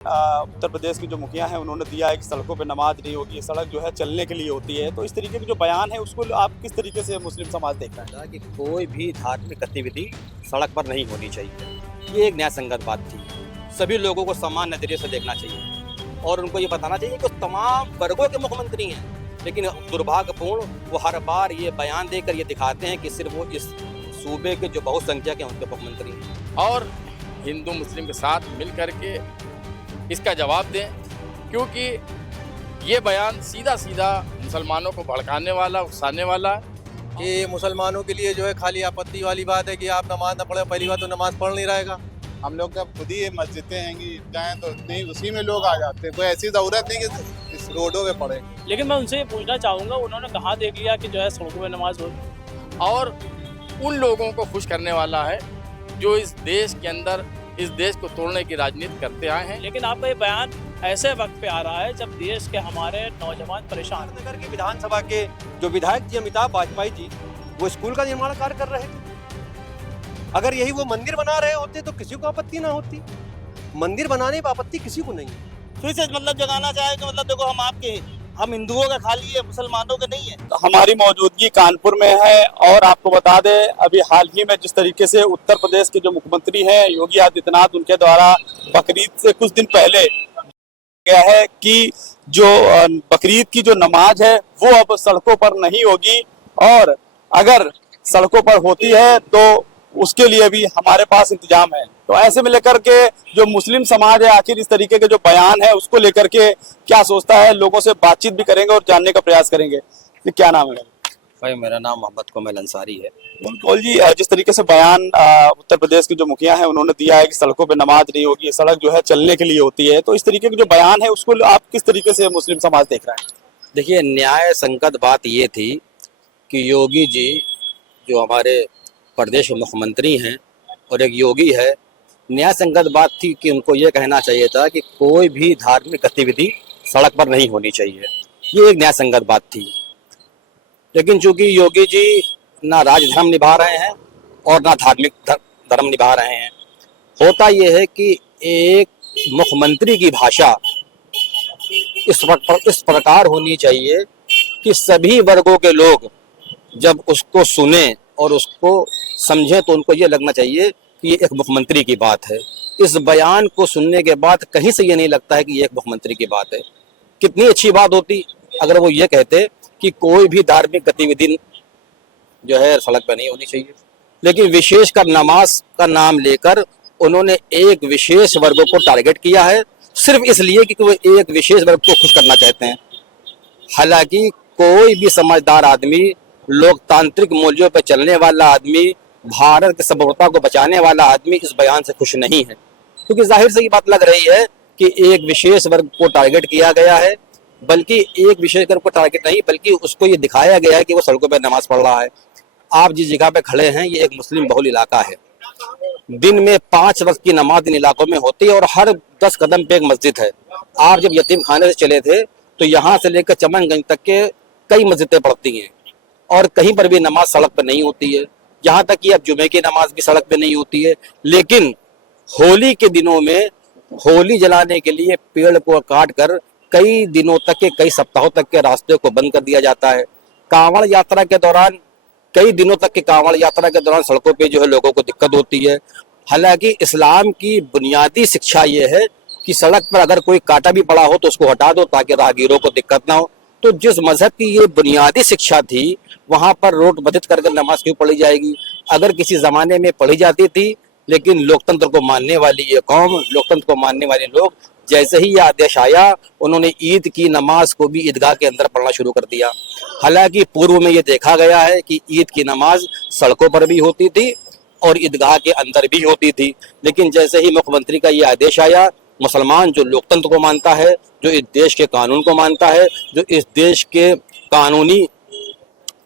उत्तर प्रदेश की जो मुखिया हैं उन्होंने दिया है कि सड़कों पे नमाज नहीं होगी, सड़क जो है चलने के लिए होती है। तो इस तरीके के जो बयान है उसको आप किस तरीके से मुस्लिम समाज देख रहा है? कि कोई भी धार्मिक गतिविधि सड़क पर नहीं होनी चाहिए, ये एक न्याय संगत बात थी। सभी लोगों को समान नजरिए से देखना चाहिए और उनको ये बताना चाहिए कि तमाम वर्गों के मुख्यमंत्री हैं, लेकिन दुर्भाग्यपूर्ण वो हर बार ये बयान देकर ये दिखाते हैं कि सिर्फ वो इस सूबे के जो बहुसंख्यक हैं उनके मुख्यमंत्री हैं। और हिंदू मुस्लिम के साथ मिल करके इसका जवाब दें, क्योंकि ये बयान सीधा सीधा मुसलमानों को भड़काने वाला, उकसाने वाला कि मुसलमानों के लिए जो है खाली आपत्ति वाली बात है कि आप नमाज ना पढ़े। पहली बात तो नमाज पढ़ नहीं रहेगा। हम लोग जब खुद ही मस्जिदें हैं कि जाएँ तो नहीं, उसी में लोग आ जाते हैं। कोई ऐसी ज़रूरत नहीं कि इस रोडों पे पढ़े। लेकिन मैं उनसे ये पूछना चाहूँगा, उन्होंने कहाँ देख लिया कि जो है सड़कों में नमाज हो। और उन लोगों को खुश करने वाला है जो इस देश के अंदर इस देश को तोड़ने की राजनीति करते आए हैं। लेकिन आपका ये बयान ऐसे वक्त पे आ रहा है जब देश के हमारे नौजवान परेशान हैं। नगर के विधानसभा के जो विधायक जी अमिताभ वाजपेयी जी, वो स्कूल का निर्माण कार्य कर रहे थे। अगर यही वो मंदिर बना रहे होते तो किसी को आपत्ति ना होती। मंदिर बनाने पर आपत्ति किसी को नहीं है। फिर से मतलब जगाना चाहे कि मतलब देखो हम आपके, हम हिंदुओं का खाली है, मुसलमानों के नहीं है। तो हमारी मौजूदगी कानपुर में है और आपको बता दें अभी हाल ही में जिस तरीके से उत्तर प्रदेश के जो मुख्यमंत्री हैं योगी आदित्यनाथ, उनके द्वारा बकरीद से कुछ दिन पहले गया है कि जो बकरीद की जो नमाज है वो अब सड़कों पर नहीं होगी और अगर सड़कों पर होती है तो उसके लिए भी हमारे पास इंतजाम है। तो ऐसे में लेकर के जो मुस्लिम समाज है आखिर इस तरीके के जो बयान है उसको लेकर के क्या सोचता है, लोगों से बातचीत भी करेंगे और जानने का प्रयास करेंगे। तो क्या नाम है भाई? मेरा नाम मोहम्मद कोमल अंसारी है। कौल जी, जिस तरीके से बयान उत्तर प्रदेश के जो मुखिया हैं उन्होंने दिया है कि सड़कों पे नमाज नहीं होगी, सड़क जो है चलने के लिए होती है, तो इस तरीके के जो बयान है उसको आप किस तरीके से मुस्लिम समाज देख रहा है? देखिए, न्याय संगत बात ये थी कि योगी जी जो हमारे प्रदेश के मुख्यमंत्री हैं और एक योगी है, न्याय संगत बात थी कि उनको ये कहना चाहिए था कि कोई भी धार्मिक गतिविधि सड़क पर नहीं होनी चाहिए। ये एक न्याय संगत बात थी। लेकिन चूंकि योगी जी ना राजधर्म निभा रहे हैं और ना धार्मिक धर्म निभा रहे हैं, होता यह है कि एक मुख्यमंत्री की भाषा इस प्रकार होनी चाहिए कि सभी वर्गों के लोग जब उसको सुने और उसको समझें तो उनको ये लगना चाहिए कि ये एक मुख्यमंत्री की बात है। इस बयान को सुनने के बाद कहीं से ये नहीं लगता है कि ये एक मुख्यमंत्री की बात है। कितनी अच्छी बात होती अगर वो ये कहते कि कोई भी धार्मिक गतिविधि जो है सड़क पर नहीं होनी चाहिए, लेकिन विशेषकर नमाज का नाम लेकर उन्होंने एक विशेष वर्ग को टारगेट किया है, सिर्फ इसलिए कि वो एक विशेष वर्ग को खुश करना चाहते हैं। हालांकि कोई भी समझदार आदमी, लोकतांत्रिक मूल्यों पर चलने वाला आदमी, भारत की संप्रभुता को बचाने वाला आदमी इस बयान से खुश नहीं है, क्योंकि जाहिर से ये बात लग रही है कि एक विशेष वर्ग को टारगेट किया गया है। बल्कि एक विशेष वर्ग को टारगेट नहीं, बल्कि उसको ये दिखाया गया है कि वो सड़कों पर नमाज पढ़ रहा है। आप जिस जगह पे खड़े हैं ये एक मुस्लिम बहुल इलाका है। दिन में 5 वक्त की नमाज इन इलाकों में होती है और हर 10 कदम पे एक मस्जिद है। आप जब यतीम खाने से चले थे तो यहाँ से लेकर चमनगंज तक के कई मस्जिदें पड़ती हैं और कहीं पर भी नमाज सड़क पर नहीं होती है। यहाँ तक कि अब जुमे की नमाज भी सड़क पे नहीं होती है। लेकिन होली के दिनों में होली जलाने के लिए पेड़ को काट कर कई दिनों तक के, कई सप्ताहों तक के रास्ते को बंद कर दिया जाता है। कांवड़ यात्रा के दौरान, कई दिनों तक के कांवड़ यात्रा के दौरान सड़कों पे जो है लोगों को दिक्कत होती है। हालांकि इस्लाम की बुनियादी शिक्षा ये है कि सड़क पर अगर कोई कांटा भी पड़ा हो तो उसको हटा दो ताकि राहगीरों को दिक्कत ना हो। तो जिस मजहब की ये बुनियादी शिक्षा थी वहां पर रोड बंद करके नमाज क्यों पढ़ी जाएगी? अगर किसी जमाने में पढ़ी जाती थी, लेकिन लोकतंत्र को मानने वाली ये कौम, लोकतंत्र को मानने वाले लोग, जैसे ही ये आदेश आया उन्होंने ईद की नमाज को भी ईदगाह के अंदर पढ़ना शुरू कर दिया। हालांकि पूर्व में ये देखा गया है कि ईद की नमाज सड़कों पर भी होती थी और ईदगाह के अंदर भी होती थी। लेकिन जैसे ही मुख्यमंत्री का ये आदेश आया, मुसलमान जो लोकतंत्र को मानता है, जो इस देश के कानून को मानता है, जो इस देश के कानूनी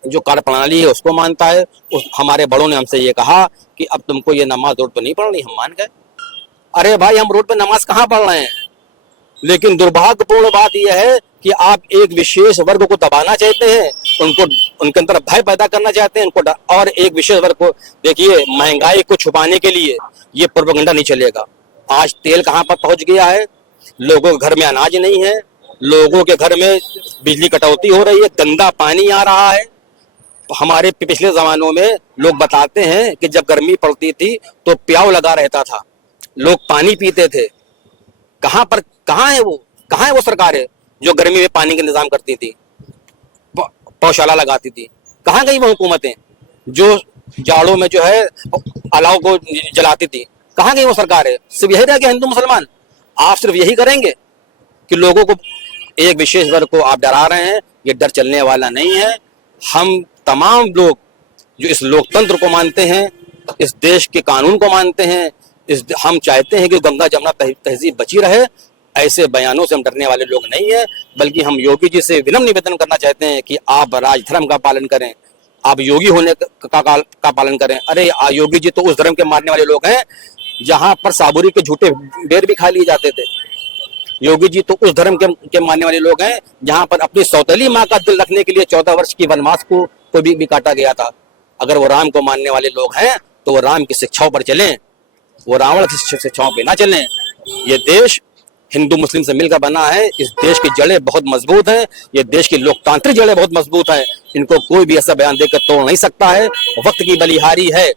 जो कार्य प्रणाली है उसको मानता है, हमारे बड़ों ने हमसे ये कहा कि अब तुमको ये नमाज रोड पर नहीं पढ़नी। हम मान गए। अरे भाई, हम रोड पर नमाज कहाँ पढ़ रहे हैं? लेकिन दुर्भाग्यपूर्ण बात यह है कि आप एक विशेष वर्ग को दबाना चाहते हैं, उनको उनके अंदर भय पैदा करना चाहते हैं, उनको और एक विशेष वर्ग को, देखिए, महंगाई को छुपाने के लिए ये प्रोपेगेंडा नहीं चलेगा। आज तेल कहाँ पर पहुंच गया है? लोगों के घर में अनाज नहीं है, लोगों के घर में बिजली कटौती हो रही है, गंदा पानी आ रहा है। हमारे पिछले जमानों में लोग बताते हैं कि जब गर्मी पड़ती थी तो प्याऊ लगा रहता था, लोग पानी पीते थे। कहाँ है वो सरकारें जो गर्मी में पानी का इंतजाम करती थी, पौशाला लगाती थी? कहाँ गई वो हुकूमतें जो जाड़ों में जो है अलाव को जलाती थी? कहाँ गई वो सरकारें? सिर्फ यही रह गया हिंदू मुसलमान। आप सिर्फ यही करेंगे कि लोगों को, एक विशेष वर्ग को आप डरा रहे हैं। ये डर चलने वाला नहीं है। हम तमाम लोग जो इस लोकतंत्र को मानते हैं, इस देश के कानून को मानते हैं, हम चाहते हैं कि गंगा जमुना तहजीब बची रहे। ऐसे बयानों से हम डरने वाले लोग नहीं है, बल्कि हम योगी जी से विनम्र निवेदन करना चाहते हैं कि आप राजधर्म का पालन करें, आप योगी होने का पालन करें। अरे योगी जी तो उस धर्म के मानने वाले लोग हैं जहां पर साबुरी के झूठे बेर भी खा लिए जाते थे। योगी जी तो उस धर्म के मानने वाले लोग हैं जहां पर अपनी सौतेली माँ का दिल रखने के लिए 14 वर्ष की वनवास को भी काटा गया था। अगर वो राम को मानने वाले लोग हैं तो वो राम की शिक्षाओं पर चलें, वो रावण की शिक्षाओं पे ना चलें। ये देश हिंदू मुस्लिम से मिलकर बना है। इस देश की जड़ें बहुत मजबूत हैं, ये देश की लोकतांत्रिक जड़ें बहुत मजबूत हैं। इनको कोई भी ऐसा बयान देकर तोड़ नहीं सकता है। वक्त की बलिहारी है,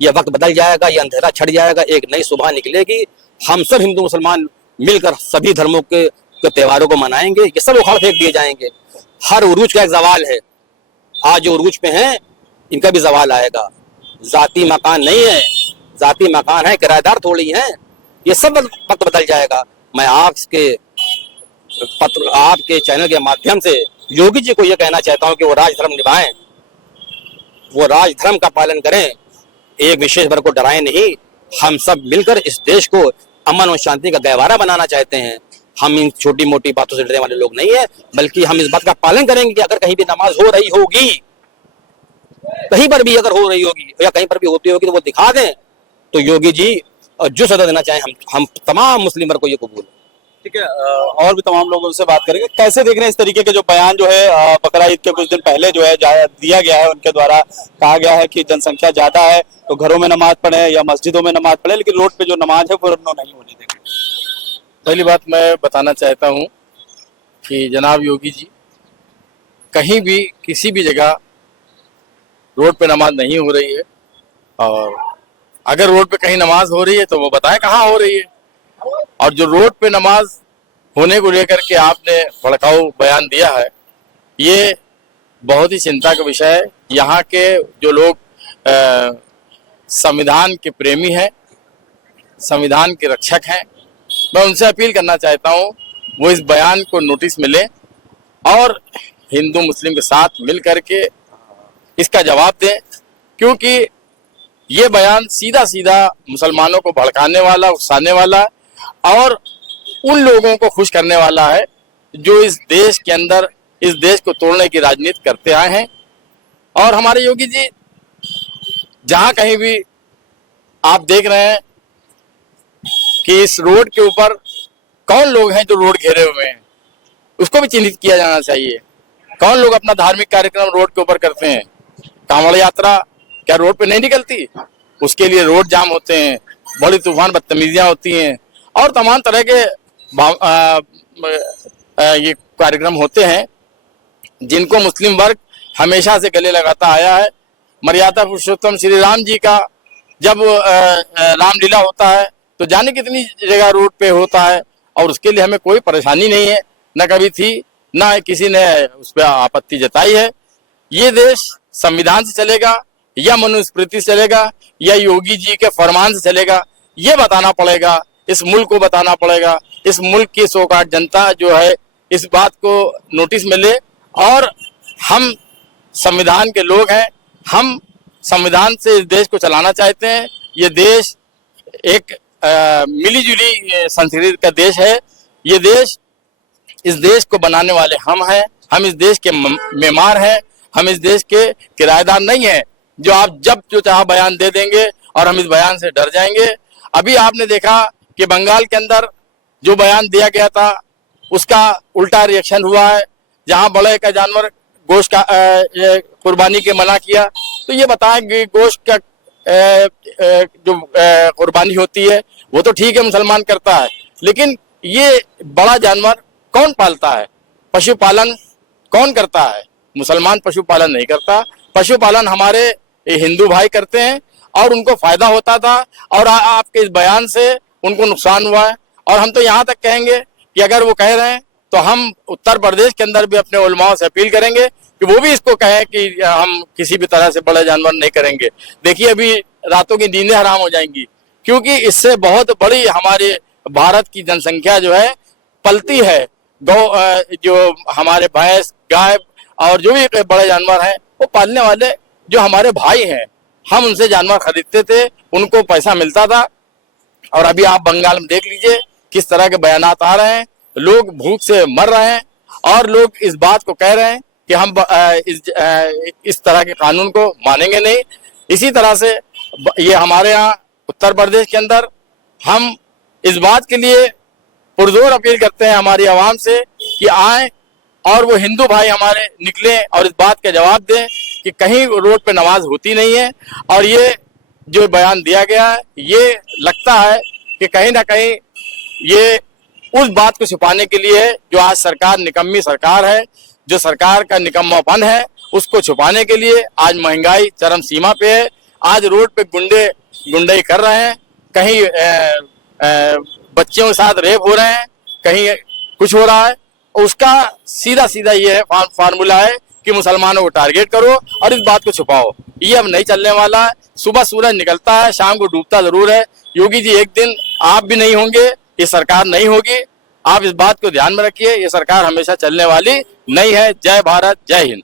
यह वक्त बदल जाएगा, यह अंधेरा छट जाएगा, एक नई सुबह निकलेगी। हम सब हिंदू मुसलमान मिलकर सभी धर्मों के त्योहारों को मनाएंगे, ये सब उखाड़ फेंक दिए जाएंगे। हर उरूज का एक जवाल है। आज जो उरूज पे हैं इनका भी जवाल आएगा। जाती मकान नहीं है, जाती मकान है, किराएदार थोड़ी हैं। ये सब वक्त बदल जाएगा। मैं आपके चैनल के माध्यम से योगी जी को यह कहना चाहता हूं कि वो राजधर्म निभाएं, वो राजधर्म का पालन करें, एक विशेष वर्ग को डराएं नहीं। हम सब मिलकर इस देश को अमन और शांति का गहवारा बनाना चाहते हैं। हम इन छोटी मोटी बातों से डरने वाले लोग नहीं है, बल्कि हम इस बात का पालन करेंगे कि अगर कहीं भी नमाज हो रही होगी, कहीं पर भी अगर हो रही होगी या कहीं पर भी होती होगी तो वो दिखा दें। तो योगी जी जो सजा देना चाहें, हम तमाम मुस्लिम वर्ग को ये कबूल। ठीक है, और भी तमाम लोगों से बात करेंगे। कैसे देख रहे हैं इस तरीके के जो बयान जो है बकरा ईद के कुछ दिन पहले जो है दिया गया है, उनके द्वारा कहा गया है कि जनसंख्या ज्यादा है तो घरों में नमाज पढ़े या मस्जिदों में नमाज पढ़े, लेकिन रोड पे जो नमाज है वो नहीं होने देंगे। पहली बात मैं बताना चाहता हूं कि जनाब योगी जी कहीं भी किसी भी जगह रोड पे नमाज नहीं हो रही है, और अगर रोड पे कहीं नमाज हो रही है तो वो बताएं कहाँ हो रही है। और जो रोड पे नमाज होने को लेकर के आपने भड़काऊ बयान दिया है, ये बहुत ही चिंता का विषय है। यहाँ के जो लोग संविधान के प्रेमी हैं, संविधान के रक्षक हैं, मैं उनसे अपील करना चाहता हूँ वो इस बयान को नोटिस में लें और हिंदू मुस्लिम के साथ मिल करके इसका जवाब दें, क्योंकि ये बयान सीधा सीधा मुसलमानों को भड़काने वाला, उकसाने वाला और उन लोगों को खुश करने वाला है जो इस देश के अंदर इस देश को तोड़ने की राजनीति करते आए हैं। और हमारे योगी जी जहां कहीं भी आप देख रहे हैं कि इस रोड के ऊपर कौन लोग हैं जो रोड घेरे हुए हैं, उसको भी चिन्हित किया जाना चाहिए। कौन लोग अपना धार्मिक कार्यक्रम रोड के ऊपर करते हैं? कांवड़ यात्रा क्या रोड पे नहीं निकलती? उसके लिए रोड जाम होते हैं, बड़ी तूफान बदतमीजियां होती हैं और तमाम तरह के ये कार्यक्रम होते हैं जिनको मुस्लिम वर्ग हमेशा से गले लगाता आया है। मर्यादा पुरुषोत्तम श्री राम जी का जब रामलीला होता है तो जाने कितनी जगह रोड पे होता है, और उसके लिए हमें कोई परेशानी नहीं है, न कभी थी, न किसी ने उस पर आपत्ति जताई है। ये देश संविधान से चलेगा या मनुस्मृति से चलेगा या योगी जी के फरमान से चलेगा, ये बताना पड़ेगा, इस मुल्क को बताना पड़ेगा। इस मुल्क की सौकाट जनता जो है इस बात को नोटिस में ले, और हम संविधान के लोग हैं, हम संविधान से इस देश को चलाना चाहते हैं। ये देश एक मिलीजुली संस्कृति का देश है। ये देश, इस देश को बनाने वाले हम हैं, हम इस देश के मेमार हैं, हम इस देश के किराएदार नहीं हैं जो आप जब जो चाह बयान दे देंगे और हम इस बयान से डर जाएंगे। अभी आपने देखा कि बंगाल के अंदर जो बयान दिया गया था उसका उल्टा रिएक्शन हुआ है, जहां बड़े का जानवर गोश्त का कुर्बानी के मना किया। तो ये बताएं कि गोश्त का जो कुर्बानी होती है वो तो ठीक है, मुसलमान करता है, लेकिन ये बड़ा जानवर कौन पालता है? पशुपालन कौन करता है? मुसलमान पशुपालन नहीं करता। पशुपालन हमारे हिंदू भाई करते हैं और उनको फायदा होता था, और आपके इस बयान से उनको नुकसान हुआ है। और हम तो यहाँ तक कहेंगे कि अगर वो कह रहे हैं तो हम उत्तर प्रदेश के अंदर भी अपने उलमाओं से अपील करेंगे कि वो भी इसको कहें कि हम किसी भी तरह से बड़ा जानवर नहीं करेंगे। देखिए अभी रातों की नींदें हराम हो जाएंगी, क्योंकि इससे बहुत बड़ी हमारे भारत की जनसंख्या जो है पलती है। गौ जो हमारे भैंस, गाय और जो भी बड़े जानवर हैं वो पालने वाले जो हमारे भाई हैं, हम उनसे जानवर खरीदते थे, उनको पैसा मिलता था। और अभी आप बंगाल में देख लीजिए किस तरह के बयानात आ रहे हैं, लोग भूख से मर रहे हैं और लोग इस बात को कह रहे हैं कि हम इस तरह के कानून को मानेंगे नहीं। इसी तरह से ये हमारे यहाँ उत्तर प्रदेश के अंदर हम इस बात के लिए पुरजोर अपील करते हैं हमारी आवाम से कि आए और वो हिंदू भाई हमारे निकले और इस बात का जवाब दें कि कहीं रोड पे नमाज होती नहीं है। और ये जो बयान दिया गया है, ये लगता है कि कहीं ना कहीं ये उस बात को छुपाने के लिए है जो आज सरकार निकम्मी सरकार है, जो सरकार का निकम्मापन है, उसको छुपाने के लिए आज महंगाई चरम सीमा पे है। आज रोड पे गुंडई कर रहे हैं, कहीं बच्चों के साथ रेप हो रहे हैं, कहीं कुछ हो रहा है। उसका सीधा सीधा ये फार्मूला है कि मुसलमानों को टारगेट करो और इस बात को छुपाओ। ये अब नहीं चलने वाला है। सुबह सूरज निकलता है, शाम को डूबता जरूर है। योगी जी एक दिन आप भी नहीं होंगे, ये सरकार नहीं होगी। आप इस बात को ध्यान में रखिए, ये सरकार हमेशा चलने वाली नहीं है। जय भारत, जय हिंद।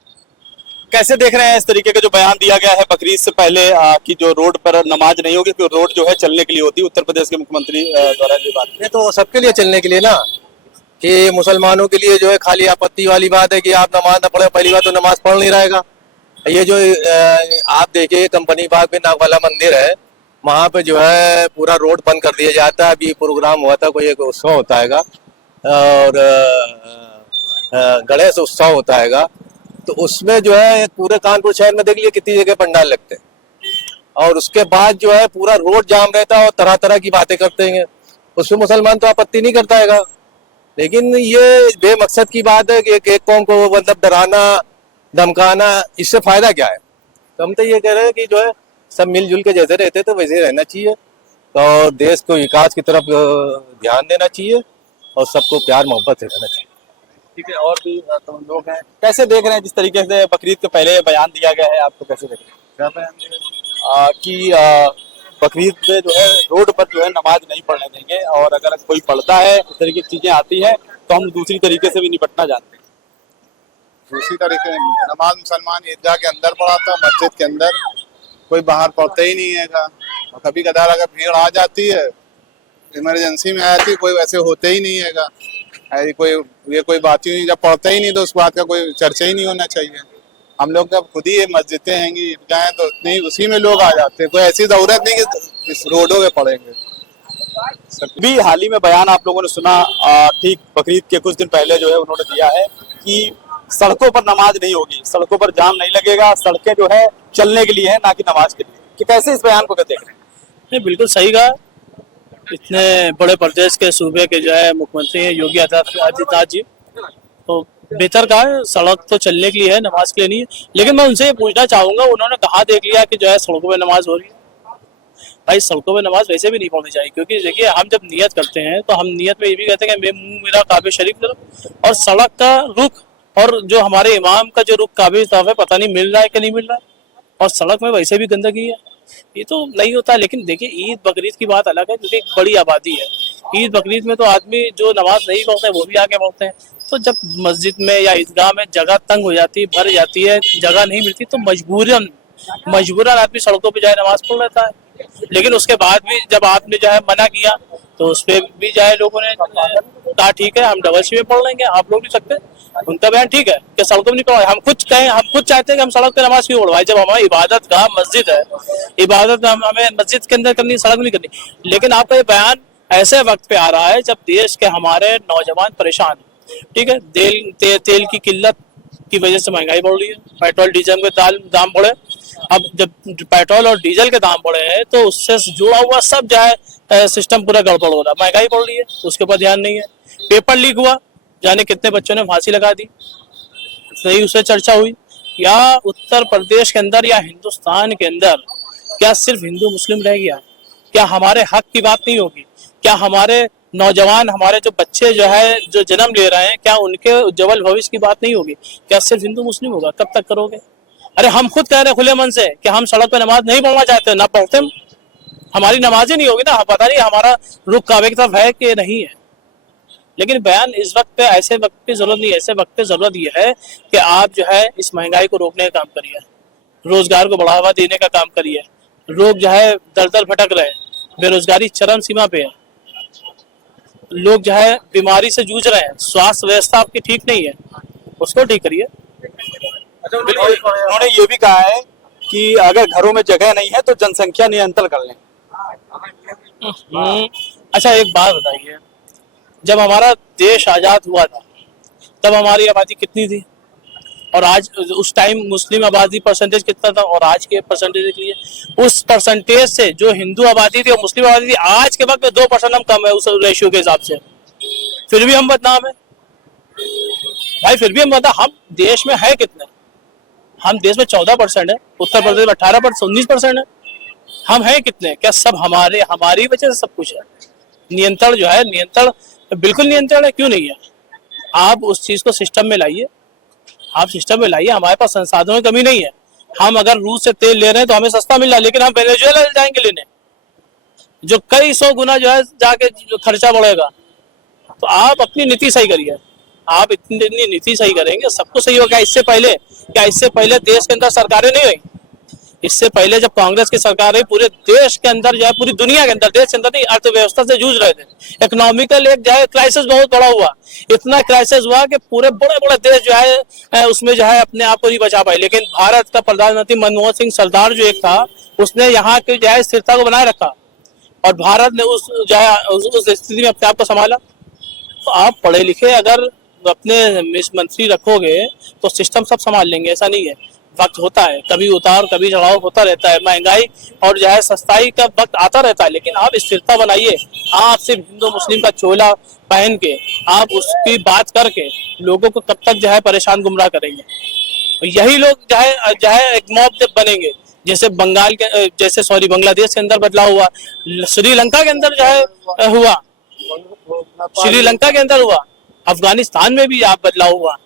कैसे देख रहे हैं इस तरीके का जो बयान दिया गया है बकरीद से पहले कि जो रोड पर नमाज नहीं होगी, क्योंकि रोड जो है चलने के लिए होती है? उत्तर प्रदेश के मुख्यमंत्री द्वारा ये बात ये तो सबके लिए चलने के लिए ना, कि मुसलमानों के लिए जो है खाली आपत्ति वाली बात है कि आप नमाज ना पढ़े। पहली बात तो नमाज पढ़ नहीं रहेगा। ये जो आप देखिए कंपनी बाग में नागवाला मंदिर है, वहाँ पे जो है पूरा रोड बंद कर दिया जाता है। अभी प्रोग्राम हुआ था, कोई एक उत्सव होता है और गणेश उत्सव होता है, तो उसमें जो है पूरे कानपुर शहर में देख लिया कितनी जगह पंडाल लगते हैं और उसके बाद जो है पूरा रोड जाम रहता है और तरह तरह की बातें करते हैं। उसमें मुसलमान तो आपत्ति नहीं करता है, लेकिन ये बेमकसद की बात है कि एक कौम को मतलब डराना धमकाना, इससे फायदा क्या है? तो हम तो ये कह रहे हैं कि जो है सब मिलजुल के जैसे रहते तो वैसे रहना चाहिए और देश को विकास की तरफ ध्यान देना चाहिए और सबको प्यार मोहब्बत से रहना चाहिए। ठीक है, और भी लोग हैं, कैसे देख रहे हैं जिस तरीके से बकरीद के पहले बयान दिया गया है, आपको कैसे देख रहे हैं कि बकरीद में जो है रोड पर जो है नमाज नहीं पढ़ने देंगे और अगर कोई पढ़ता है इस तरीके की चीजें आती है तो हम दूसरी तरीके से भी निपटना जानते हैं? दूसरी तरीके नमाज मुसलमान ईदगाह के अंदर पढ़ाता, मस्जिद के अंदर, कोई बाहर पढ़ता ही नहीं है। और कभी कदार अगर भीड़ आ जाती है, इमरजेंसी में आ जाती है, कोई वैसे होते ही नहीं है। कोई बात ही नहीं, जब पढ़ता ही नहीं तो उस बात का कोई चर्चा ही नहीं होना चाहिए। हम लोग जब खुद ही ये मस्जिदें हैंगी, ईदगाहें, तो नहीं उसी में लोग आ जाते हैं। कोई ऐसी जरूरत नहीं कि इस रोडों पे पढ़ेंगे। भी हाल ही में बयान आप लोगों ने सुना, ठीक बकरीद के कुछ दिन पहले जो है उन्होंने दिया है कि सड़कों पर नमाज नहीं होगी, सड़कों पर जाम नहीं लगेगा, सड़कें जो है चलने के लिए है ना कि नमाज के लिए। कि कैसे इस बयान को देख रहे हैं? नहीं, बिल्कुल सही कहा। इतने बड़े प्रदेश के सूबे के जो है मुख्यमंत्री हैं योगी आदित्यनाथ जी, तो बेहतर कहा है। सड़क तो चलने के लिए है, नमाज के लिए नहीं है। लेकिन मैं उनसे ये पूछना चाहूंगा, उन्होंने कहा देख लिया कि जो है सड़कों पे नमाज हो रही है। भाई सड़कों पे नमाज वैसे भी नहीं पढ़नी चाहिए, क्योंकि देखिए हम जब नियत करते हैं तो हम नियत में ये भी कहते हैं कि मुंह मेरा काबे शरीफ तरफ, और सड़क का रुख और जो हमारे इमाम का जो रुख काबे तरफ है, पता नहीं मिल रहा है कि नहीं मिल रहा है। और सड़क में वैसे भी गंदगी है, ये तो नहीं होता। लेकिन देखिए ईद बकरीद की बात अलग है, क्योंकि एक बड़ी आबादी है। ईद बकरीद में तो आदमी जो नमाज नहीं पढ़ते हैं वो भी आके पढ़ते हैं। तो जब मस्जिद में या ईदगाह में जगह तंग हो जाती है, भर जाती है, जगह नहीं मिलती, तो मजबूरन आदमी सड़कों पे जाए नमाज पढ़ लेता है। लेकिन उसके बाद भी जब आपने जो है मना किया तो उस पर भी जो है लोगों ने कहा ठीक है हम डबल सी में पढ़ लेंगे, आप लोग भी सकते हैं। उनका बयान ठीक है कि सड़कों में नहीं पढ़ाए। हम खुद चाहते हैं कि हम सड़क पे नमाज क्यों पढ़वाए, जब हमारी इबादत गाह मस्जिद है, इबादत हमें मस्जिद के अंदर करनी, सड़क नहीं करनी। लेकिन आपका ये बयान ऐसे वक्त पे आ रहा है जब देश के हमारे नौजवान परेशान, ठीक है, तेल की किल्लत की वजह से महंगाई बढ़ रही है, पेट्रोल डीजल के दाम बढ़े। अब जब पेट्रोल और डीजल के दाम बढ़े हैं तो उससे जुड़ा हुआ सब जो है सिस्टम पूरा गड़बड़ हो रहा है। महंगाई बढ़ रही है, उसके ऊपर ध्यान नहीं है। पेपर लीक हुआ, जाने कितने बच्चों ने फांसी लगा दी, सही उससे चर्चा हुई। या उत्तर प्रदेश के अंदर या हिंदुस्तान के अंदर क्या सिर्फ हिंदू मुस्लिम रह गया? क्या हमारे हक की बात नहीं होगी? क्या हमारे नौजवान, हमारे जो बच्चे जो है जो जन्म ले रहे हैं, क्या उनके उज्जवल भविष्य की बात नहीं होगी? क्या सिर्फ हिंदू मुस्लिम होगा? कब तक करोगे? अरे हम खुद कह रहे हैं खुले मन से कि हम सड़क पर नमाज नहीं पढ़ना चाहते, ना पढ़ते, हमारी नमाज ही नहीं होगी ना, पता नहीं हमारा रुख काबे की तरफ है कि नहीं है। लेकिन बयान इस वक्त पे, ऐसे वक्त की जरूरत नहीं है। ऐसे वक्त पे जरूरत यह है कि आप जो है इस महंगाई को रोकने का काम करिए, रोजगार को बढ़ावा देने का काम करिए। लोग जो है दर दर भटक रहे हैं, बेरोजगारी चरम सीमा पे है, लोग जो है बीमारी से जूझ रहे हैं, स्वास्थ्य व्यवस्था आपकी ठीक नहीं है, उसको ठीक करिए। उन्होंने ये भी कहा है कि अगर घरों में जगह नहीं है तो जनसंख्या नियंत्रण कर लें। अच्छा एक बात बताइए, जब हमारा देश आजाद हुआ था तब हमारी आबादी कितनी थी? और आज उस टाइम मुस्लिम आबादी परसेंटेज कितना था और आज के परसेंटेज लिए? उस परसेंटेज से जो हिंदू आबादी थी और मुस्लिम आबादी थी, आज के वक्त में 2% हम कम है उस रेशियो के हिसाब से। फिर भी हम बदनाम है भाई, फिर भी हम बता, हम देश में है कितने? हम देश में 14% है, उत्तर प्रदेश में 18%, 19% है। हम हैं कितने? क्या सब हमारी वजह से सब कुछ है? नियंत्रण जो है, नियंत्रण बिल्कुल नियंत्रण है, क्यों नहीं है? आप उस चीज को सिस्टम में लाइए, आप सिस्टम में लाइए। हमारे पास संसाधनों की कमी नहीं है। हम अगर रूस से तेल ले रहे हैं तो हमें सस्ता मिल रहा है, लेकिन हम वेनेजुएला जाएंगे लेने, जो कई 100 गुना जो है जाके जो खर्चा बढ़ेगा। तो आप अपनी नीति सही करिए, आप इतनी नीति सही करेंगे सब कुछ सही होगा। इससे पहले देश के अंदर सरकारें नहीं हुई? इससे पहले जब कांग्रेस की सरकार रही, पूरे देश के अंदर जो है, पूरी दुनिया के अंदर, देश के अंदर नहीं, अर्थव्यवस्था से जूझ रहे थे। इकोनॉमिकल एक जो है क्राइसिस बहुत बड़ा हुआ, इतना क्राइसिस हुआ कि पूरे बड़े बड़े देश जो है उसमें जो है अपने आप को नहीं बचा पाए। लेकिन भारत का प्रधानमंत्री मनमोहन सिंह सरदार जो एक था, उसने यहाँ की जो है स्थिरता को बनाए रखा और भारत ने उस जो है उस स्थिति में अपने आप को संभाला। तो आप पढ़े लिखे अगर अपने मंत्री रखोगे तो सिस्टम सब संभाल लेंगे, ऐसा नहीं है। वक्त होता है, कभी उतार कभी चढ़ाव होता रहता है, महंगाई और जो है सस्ताई का वक्त आता रहता है, लेकिन आप स्थिरता बनाइए। आप सिर्फ हिंदू मुस्लिम का चोला पहन के, आप उसकी बात करके लोगों को कब तक जो है परेशान गुमराह करेंगे? यही लोग जो है एक मॉब बनेंगे, जैसे बांग्लादेश के अंदर बदलाव हुआ, श्रीलंका के अंदर जो है हुआ, श्रीलंका के अंदर हुआ, अफगानिस्तान में भी आप बदलाव हुआ।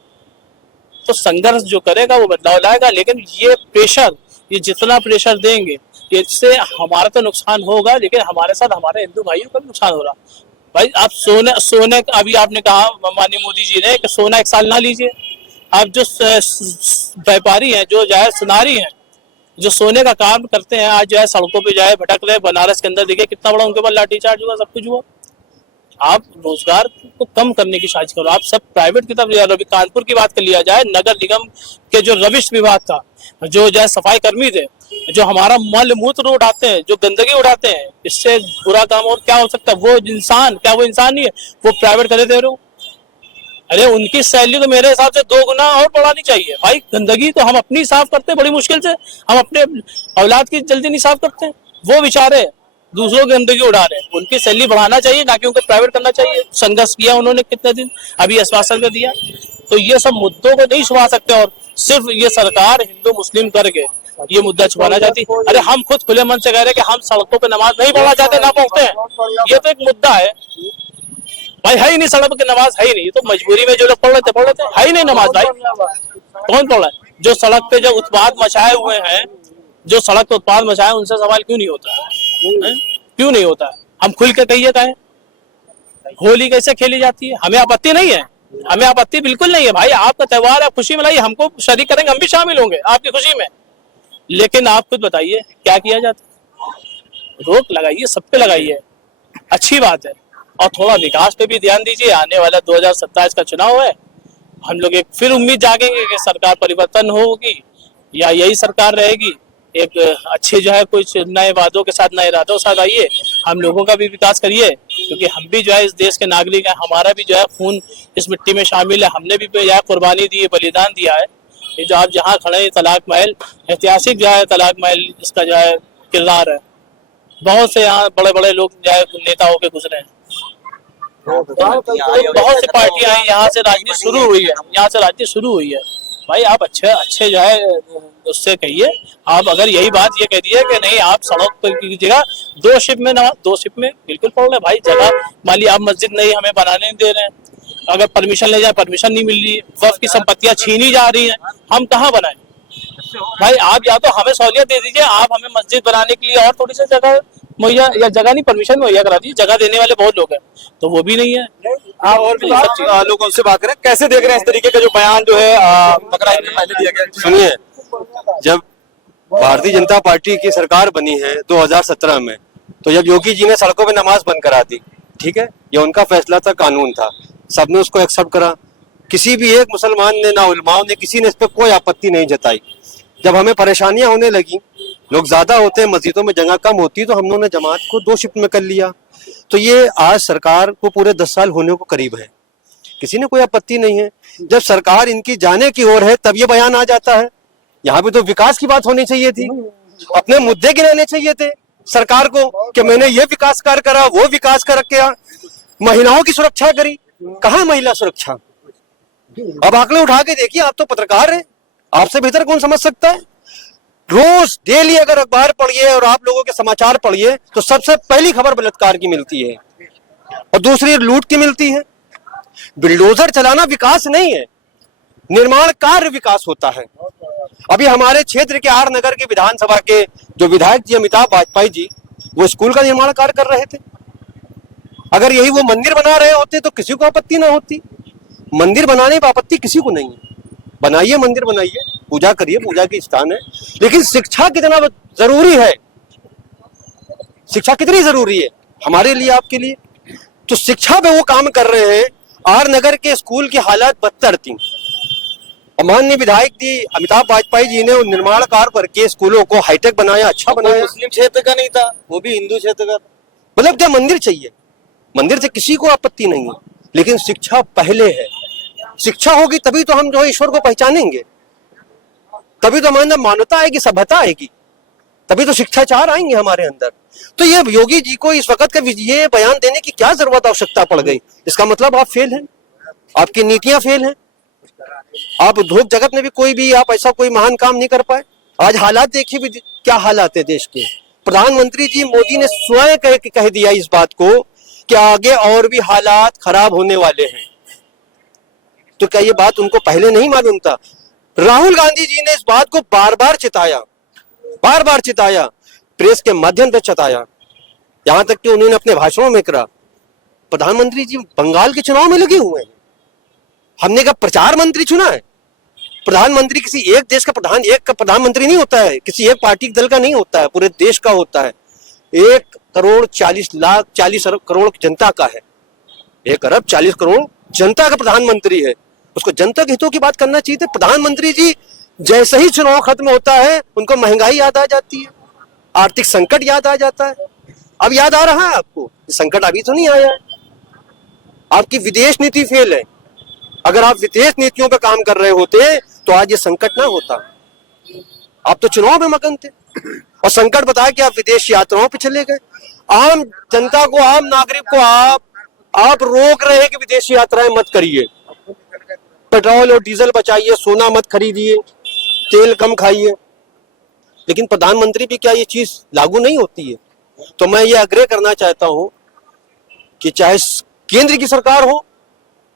तो संघर्ष जो करेगा वो बदलाव लाएगा। लेकिन ये प्रेशर, ये जितना प्रेशर देंगे, इससे हमारा तो नुकसान होगा, लेकिन हमारे साथ हमारे हिंदू भाइयों का भी नुकसान हो रहा। भाई आप सोने अभी आपने कहा माननीय मोदी जी ने कि सोना 1 साल ना लीजिए। आप जो व्यापारी हैं, जो है सुनारी हैं, जो सोने का काम करते हैं, आज जो है सड़कों पे जो है भटक रहे। बनारस के अंदर देखिए कितना बड़ा उनके ऊपर लाठीचार्ज हुआ, सब कुछ हुआ। आप रोजगार को कम करने की साजिश करो, आप सब प्राइवेट की तरफ ले जाओ। अभी कानपुर की बात कर लिया जाए, नगर निगम के जो रविश विभाग था, जो सफाई कर्मी थे, जो हमारा मल मूत्र उठाते हैं, जो गंदगी उठाते हैं, इससे बुरा काम और क्या हो सकता है? वो इंसान नहीं है? वो प्राइवेट करे दे रहे हो। अरे उनकी सैलरी तो मेरे हिसाब से 2 गुना और बढ़ानी चाहिए। भाई गंदगी तो हम अपनी साफ करते हैं बड़ी मुश्किल से, हम अपने औलाद की जल्दी नहीं साफ करते। वो बेचारे दूसरों की गंदगी उड़ा रहे हैं, उनकी सैलरी बढ़ाना चाहिए, ना कि उनको प्राइवेट करना चाहिए। संघर्ष किया उन्होंने कितने दिन, अभी आश्वासन कर दिया। तो ये सब मुद्दों को नहीं छुपा सकते और सिर्फ ये सरकार हिंदू मुस्लिम करके ये मुद्दा छुपाना चाहती। अरे हम खुद खुले मन से कह रहे हैं कि हम सड़कों पे नमाज नहीं पढ़ना चाहते, ना पढ़ते हैं। ये तो एक मुद्दा है भाई, है ही नहीं सड़क पे नमाज, है ही नहीं। ये तो मजबूरी में जो लोग पढ़ लेते है ही नहीं नमाज। भाई कौन पढ़ रहा है? जो सड़क पे जो उत्पाद मचाए हुए हैं, जो सड़क पे उत्पाद मचाए, उनसे सवाल क्यों नहीं होता है? क्यों नहीं होता है? हम खुल के कहिए कहें होली कैसे खेली जाती है? हमें आपत्ति नहीं है, हमें आपत्ति बिल्कुल नहीं है भाई। आपका त्योहार है, खुशी मनाइए, हमको शरीक करेंगे, हम भी शामिल होंगे आपकी खुशी में। लेकिन आप खुद बताइए क्या किया जाता है? रोक लगाइए, सब पे लगाइए, अच्छी बात है। और थोड़ा विकास पे भी ध्यान दीजिए। आने वाला 2027 का चुनाव है, हम लोग एक फिर उम्मीद जागेंगे कि सरकार परिवर्तन होगी या यही सरकार रहेगी। एक अच्छे जो है कुछ नए वादों के साथ, नए इरादों के साथ आइए, हम लोगों का भी विकास करिए, क्योंकि हम भी जो है इस देश के नागरिक हैं, हमारा भी जो है खून इस मिट्टी में शामिल है। हमने भी जो है कुर्बानी दी है, बलिदान दिया है। ये जो आप जहाँ खड़े हैं, तलाक महल ऐतिहासिक जो है, तलाक महल इसका जो है किरदार है। बहुत से यहाँ बड़े बड़े लोग जो है नेता होके गुजरे हैं। बहुत सी पार्टियां हैं, यहाँ से राजनीति शुरू हुई है, यहाँ से राजनीति शुरू हुई है। भाई आप अच्छे अच्छे जो है उससे कहिए, आप अगर यही बात ये कह दिए कि नहीं आप सड़क पर कीजिएगा, 2 शिफ्ट में नमाज 2 शिफ्ट में बिल्कुल पढ़ रहे भाई। जगह मान ली आप मस्जिद नहीं हमें बनाने नहीं दे रहे हैं, अगर परमिशन ले जाए परमिशन नहीं मिल रही है, वक्फ की संपत्तियां छीनी जा रही हैं, हम कहाँ बनाए भाई। आप या तो हमें सहूलियत दे दीजिए, आप हमें मस्जिद बनाने के लिए और थोड़ी सी जगह मुहैया, या जगह नहीं परमिशन मुहैया करा दीजिए। जगह देने वाले बहुत लोग हैं, तो वो भी नहीं है। आप और भी लोगों से बात करें, कैसे देख रहे हैं इस तरीके का जो बयान जो है बकरा ईद में पहले दिया गया? सुनिए, जब भारतीय जनता पार्टी की सरकार बनी है 2017 में, तो जब योगी जी ने सड़कों पे नमाज बंद करा दी, ठीक है, ये उनका फैसला था, कानून था, सबने उसको एक्सेप्ट करा। किसी भी एक मुसलमान ने, ना उलमाओं ने, किसी ने इस पर कोई आपत्ति नहीं जताई। जब हमें परेशानियां होने लगी, लोग ज्यादा होते हैं, मस्जिदों में जगह कम होती है, तो हम लोगों ने जमात को 2 शिफ्ट में कर लिया। तो ये आज सरकार को पूरे 10 साल होने को करीब है, किसी ने कोई आपत्ति नहीं है। जब सरकार इनकी जाने की ओर है तब ये बयान आ जाता है। यहाँ पे तो विकास की बात होनी चाहिए थी, अपने मुद्दे गिनाने चाहिए थे सरकार को कि मैंने ये विकास कार्य करा, वो विकास कर किया, महिलाओं की सुरक्षा करी। कहाँ है महिला सुरक्षा? अब आंकड़े उठा के देखिए, आप तो पत्रकार हैं, आपसे बेहतर कौन समझ सकता है। रोज डेली अगर अखबार पढ़िए और आप लोगों के समाचार पढ़िए तो सबसे पहली खबर बलात्कार की मिलती है और दूसरी लूट की मिलती है। बिल्डोजर चलाना विकास नहीं है, निर्माण कार्य विकास होता है। अभी हमारे क्षेत्र के आर नगर के विधानसभा के जो विधायक जी अमिताभ वाजपेयी जी, वो स्कूल का निर्माण कार्य कर रहे थे। अगर यही वो मंदिर बना रहे होते तो किसी को आपत्ति ना होती। मंदिर बनाने की आपत्ति किसी को नहीं है, बनाइए मंदिर बनाइए, पूजा करिए, पूजा की स्थान है। लेकिन शिक्षा कितना जरूरी है, शिक्षा कितनी जरूरी है हमारे लिए, आपके लिए। तो शिक्षा पे वो काम कर रहे हैं। आर नगर के स्कूल की हालत बदतर थी और माननीय विधायक जी अमिताभ वाजपेयी जी ने निर्माण कार्य करके स्कूलों को हाईटेक बनाया, अच्छा बनाया। मुस्लिम क्षेत्र का नहीं था, वो भी हिंदू क्षेत्र का। मतलब क्या मंदिर चाहिए, मंदिर से किसी को आपत्ति नहीं है, लेकिन शिक्षा पहले है। शिक्षा होगी तभी तो हम जो है ईश्वर को पहचानेंगे, तभी तो हमारे अंदर मानवता आएगी, सभ्यता आएगी, तभी तो शिक्षाचार आएंगे हमारे अंदर। तो ये योगी जी को इस वक्त का ये बयान देने की क्या जरूरत, आवश्यकता पड़ गई? इसका मतलब आप फेल हैं, आपकी नीतियां फेल हैं। आप उद्योग जगत में भी कोई भी आप ऐसा कोई महान काम नहीं कर पाए। आज हालात देखिए भी क्या हालात है देश के। प्रधानमंत्री जी मोदी ने स्वयं कह दिया इस बात को कि आगे और भी हालात खराब होने वाले हैं। तो क्या ये बात उनको पहले नहीं मालूम था? राहुल गांधी जी ने इस बात को बार बार चिताया, प्रेस के माध्यम से चिताया, यहां तक कि उन्होंने अपने भाषणों में करा। प्रधानमंत्री जी बंगाल के चुनाव में लगे हुए हैं, हमने का प्रचार मंत्री चुना है। प्रधानमंत्री किसी एक देश का प्रधानमंत्री नहीं होता है, किसी एक पार्टी दल का नहीं होता है, पूरे देश का होता है। 1,40 करोड़ जनता का है, 1 अरब 40 करोड़ जनता का प्रधानमंत्री है। उसको जनता के हितों की बात करना चाहिए। प्रधानमंत्री जी जैसे ही चुनाव खत्म होता है उनको महंगाई याद आ जाती है, आर्थिक संकट याद आ जाता है। अब याद आ रहा है आपको? संकट अभी तो नहीं आया है। आपकी विदेश नीति फेल है। अगर आप विदेश नीतियों पर काम कर रहे होते तो आज ये संकट ना होता। आप तो चुनाव में मगन थे और संकट बताया कि आप विदेश यात्राओं पे चले गए। आम जनता को, आम नागरिक को आप रोक रहे हैं कि विदेशी यात्राएं मत करिए, पेट्रोल और डीजल बचाइए, सोना मत खरीदिए, तेल कम खाइए। लेकिन प्रधानमंत्री भी क्या ये चीज लागू नहीं होती है? तो मैं ये आग्रह करना चाहता हूं कि चाहे केंद्र की सरकार हो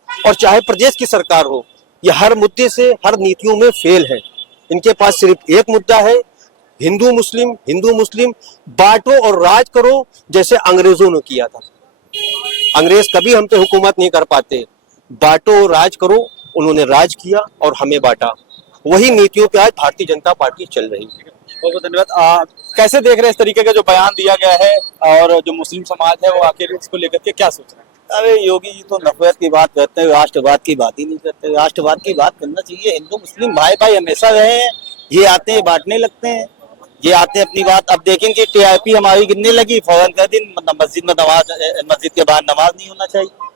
और चाहे प्रदेश की सरकार हो, ये हर मुद्दे से, हर नीतियों में फेल है। इनके पास सिर्फ एक मुद्दा है, हिंदू मुस्लिम बांटो और राज करो, जैसे अंग्रेजों ने किया था। अंग्रेज कभी हम पे हुकूमत नहीं कर पाते। बांटो और राज करो, उन्होंने राज किया और हमें बांटा। वही नीतियों पे आज भारतीय जनता पार्टी चल रही है। बहुत बहुत धन्यवाद। कैसे देख रहे हैं इस तरीके का जो बयान दिया गया है और जो मुस्लिम समाज है वो आखिर इसको लेकर के क्या सोच रहे हैं? अरे योगी जी तो नफरत की बात करते हैं, राष्ट्रवाद की बात ही नहीं करते। राष्ट्रवाद की बात करना चाहिए। हिंदू मुस्लिम भाई भाई हमेशा रहे हैं, ये आते हैं बांटने लगते हैं, ये आते हैं अपनी बात। अब देखेंगे टीआरपी हमारी गिरने लगी, फौरन कर दिन मस्जिद के बाहर नमाज नहीं होना चाहिए।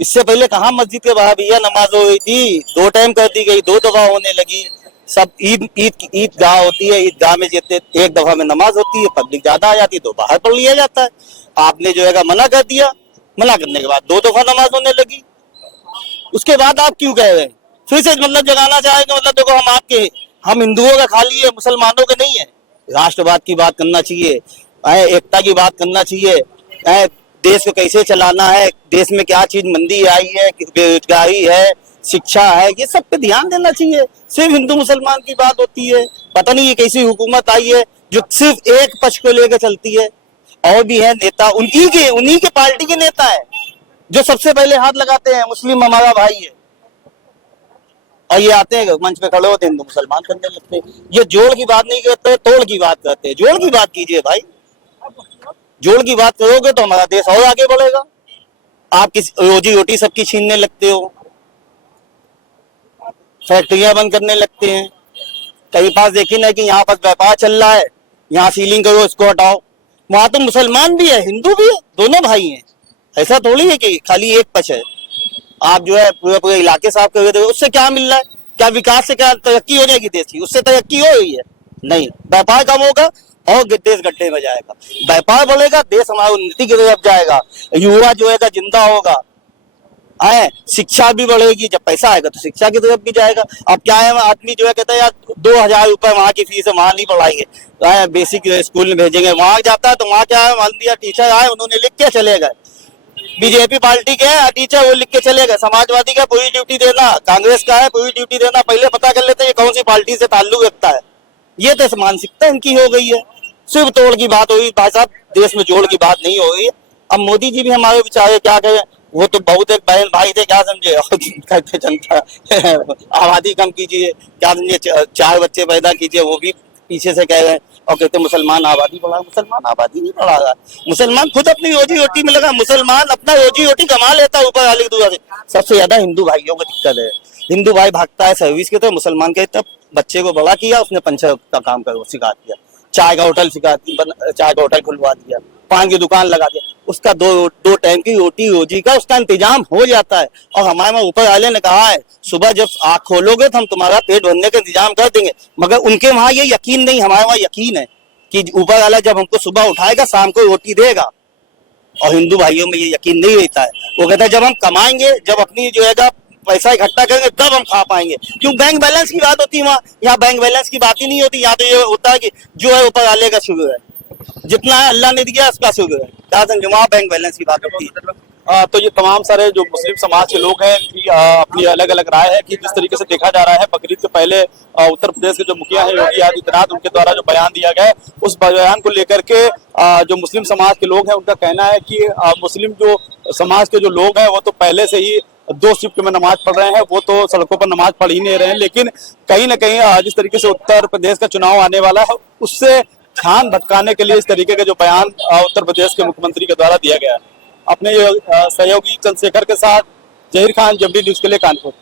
इससे पहले कहाँ मस्जिद के बाहर भैया नमाज हो गई थी, 2 टाइम कर दी गई, 2 दफा होने लगी। सब ईदगाह होती है, ईदगाह में जितने एक दफा में नमाज होती है, पब्लिक ज्यादा आ जाती है तो बाहर पढ़ लिया जाता है। आपने जो है मना कर दिया, मना करने के बाद 2 दफा नमाज होने लगी, उसके बाद आप क्यों कह रहे हैं? फिर से मतलब जगाना चाहेंगे, मतलब देखो हम हिंदुओं का खाली है, मुसलमानों के नहीं है। राष्ट्रवाद की बात करना चाहिए, एकता की बात करना चाहिए, देश को कैसे चलाना है, देश में क्या चीज मंदी आई है, बेरोजगारी है, शिक्षा है, ये सब पे ध्यान देना चाहिए। सिर्फ हिंदू मुसलमान की बात होती है। पता नहीं ये कैसी हुकूमत आई है जो सिर्फ एक पक्ष को लेकर चलती है। और भी है नेता, उन्हीं के पार्टी के नेता है जो सबसे पहले हाथ लगाते हैं मुस्लिम हमारा भाई है, और ये आते हैं मंच पे खड़े होते हैं हिंदू मुसलमान करने लगते हैं। ये जोड़ की बात नहीं करते, तोड़ की बात करते हैं। जोड़ की बात कीजिए भाई, जोड़ की बात करोगे तो हमारा देश और आगे बढ़ेगा। आप किस रोजी रोटी सबकी छीनने लगते हो, फैक्ट्रियां बंद करने लगते हैं। कहीं पास देखी ना कि यहाँ पर व्यापार चल रहा है, यहाँ सीलिंग करो, इसको हटाओ। वहां तो मुसलमान भी है, हिंदू भी है, दोनों भाई हैं। ऐसा थोड़ी है कि खाली एक पक्ष है। आप जो है पूरे इलाके साफ कर रहे थे, उससे क्या मिल रहा है? क्या विकास से क्या तरक्की हो जाएगी देश की? उससे तरक्की हो रही है? नहीं। व्यापार कम होगा और देश गड्ढे में जाएगा। व्यापार बढ़ेगा, देश हमारा उन्नति की तरफ जाएगा, युवा जो है जिंदा होगा, शिक्षा भी बढ़ेगी। जब पैसा आएगा तो शिक्षा की तरफ भी जाएगा। अब क्या है, आदमी जो है कहता है यार 2000 रुपए वहाँ की फीस है, वहां नहीं पढ़ाएंगे, बेसिक स्कूल में भेजेंगे। वहां जाता है तो वहां क्या है, मान लिया टीचर आए, उन्होंने लिख के चले गए। बीजेपी पार्टी के है टीचर, वो लिख के चले गए। समाजवादी का पूरी ड्यूटी देना, कांग्रेस का है पूरी ड्यूटी देना। पहले पता कर लेते हैं कौन सी पार्टी से ताल्लुक रखता है। ये तो मानसिकता इनकी हो गई है। सिर्फ तोड़ की बात हुई भाई साहब, देश में जोड़ की बात नहीं हो रही है। अब मोदी जी भी हमारे बेचारे क्या कहें, वो तो बहुत एक बहन भाई थे, क्या समझे, कहते जनता आबादी कम कीजिए, क्या समझे, 4 बच्चे पैदा कीजिए, वो भी पीछे से कह रहे हैं। और कहते मुसलमान आबादी बढ़ा। मुसलमान आबादी नहीं बढ़ा रहा, मुसलमान खुद अपनी रोजी रोटी में लगा। मुसलमान अपना रोजी रोटी कमा लेता है ऊपर वाले की दुआ से। सबसे ज्यादा हिंदू भाइयों को दिक्कत है। हिंदू भाई भागता है सर्विस के, तो मुसलमान के तब बच्चे को बड़ा किया, उसने पंचर का काम कर सिखा दिया, चाय का होटल खुलवा दिया, पान की दुकान लगा दिया। उसका दो टाइम की रोटी रोजी का उसका इंतजाम हो जाता है। और हमारे वहाँ ऊपर वाले ने कहा है सुबह जब आँख खोलोगे तो हम तुम्हारा पेट भरने का इंतजाम कर देंगे। मगर उनके वहाँ ये यकीन नहीं, हमारे वहाँ यकीन है कि ऊपर वाला जब हमको सुबह उठाएगा शाम को रोटी देगा। और हिंदू भाइयों में ये यकीन नहीं रहता है। वो कहता है जब हम कमाएंगे, जब अपनी जो है पैसा इकट्ठा करेंगे तब हम खा पाएंगे। क्यों? बैंक बैलेंस की बात होती है वहाँ, यहाँ बैंक बैलेंस की बात ही नहीं होती। यहाँ तो ये होता है कि जो है ऊपर वाले का शुक्र है, जितना है अल्लाह ने दिया उसका शुक्र है। क्या समझे, वहाँ बैंक बैलेंस की बात होती है। तो ये तमाम सारे जो मुस्लिम समाज के लोग हैं इनकी अपनी अलग अलग राय है कि जिस तरीके से देखा जा रहा है बकरीद से पहले उत्तर प्रदेश के जो मुखिया है योगी आदित्यनाथ, उनके द्वारा जो बयान दिया गया है, उस बयान को लेकर के जो मुस्लिम समाज के लोग हैं उनका कहना है कि मुस्लिम जो समाज के जो लोग हैं वो तो पहले से ही 2 शिफ्ट में नमाज पढ़ रहे हैं, वो तो सड़कों पर नमाज पढ़ ही नहीं रहे हैं। लेकिन कहीं ना कहीं जिस तरीके से उत्तर प्रदेश का चुनाव आने वाला है उससे ध्यान भटकाने के लिए इस तरीके का जो बयान उत्तर प्रदेश के मुख्यमंत्री के द्वारा दिया गया है। अपने सहयोगी चंद्रशेखर के साथ जहीर खान, जबरी न्यूज के लिए कानपुर।